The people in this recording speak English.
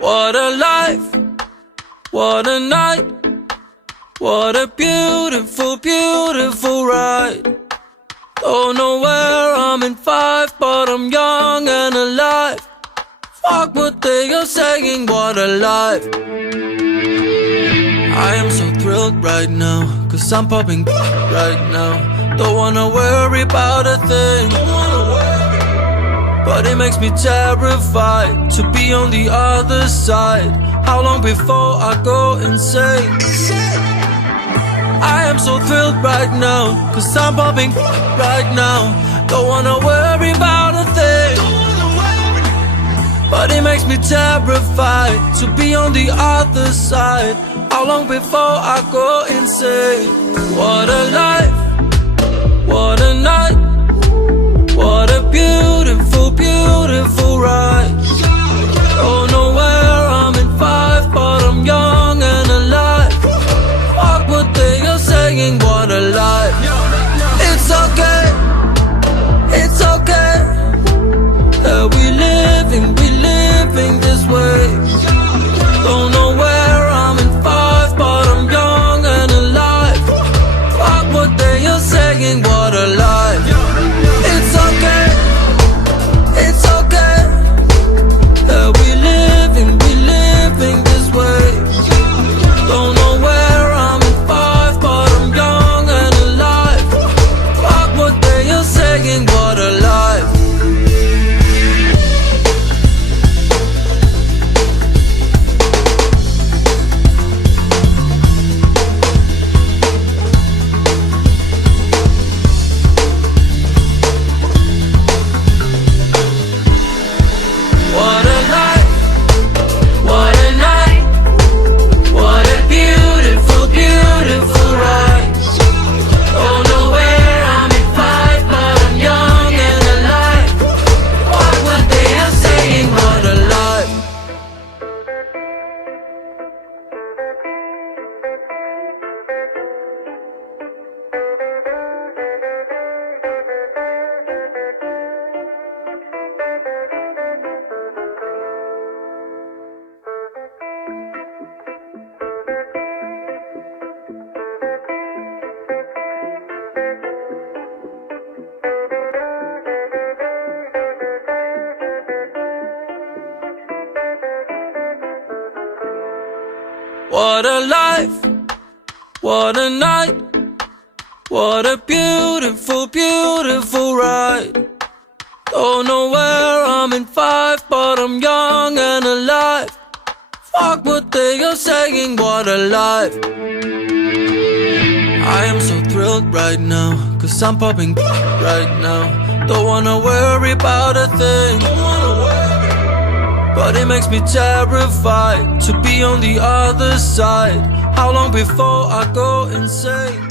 What a life, what a night, what a beautiful, beautiful ride. Don't know where I'm in 5, but I'm young and alive. Fuck what they are saying, what a life. I am so thrilled right now, cause I'm popping right now. Don't wanna worry about a thing, but it makes me terrified to be on the other side. How long before I go insane? I am so thrilled right now, cause I'm popping right now. Don't wanna worry about a thing, but it makes me terrified to be on the other side. How long before I go insane? What a life, what a night, what a beautiful, beautiful ride. Don't know where I'm in 5, but I'm young and alive. Fuck what they are saying, what a life. It's okay, it's okay that we living this way. Don't know where I'm in 5, but I'm young and alive. Fuck what they are saying, what a life. It's okay, it's okay that we living this way. Don't know where I'm in 5, but I'm young and alive. Fuck what they are saying, what a life. What a life, what a night, what a beautiful, beautiful ride. Don't know where I'm in 5, but I'm young and alive. Fuck what they are saying, what a life. What a life, what a night, what a beautiful, beautiful ride. Don't know where I'm in 5, but I'm young and alive. Fuck what they are saying, what a life. I am so thrilled right now, cause I'm popping right now. Don't wanna worry about a thing, but it makes me terrified to be on the other side. How long before I go insane?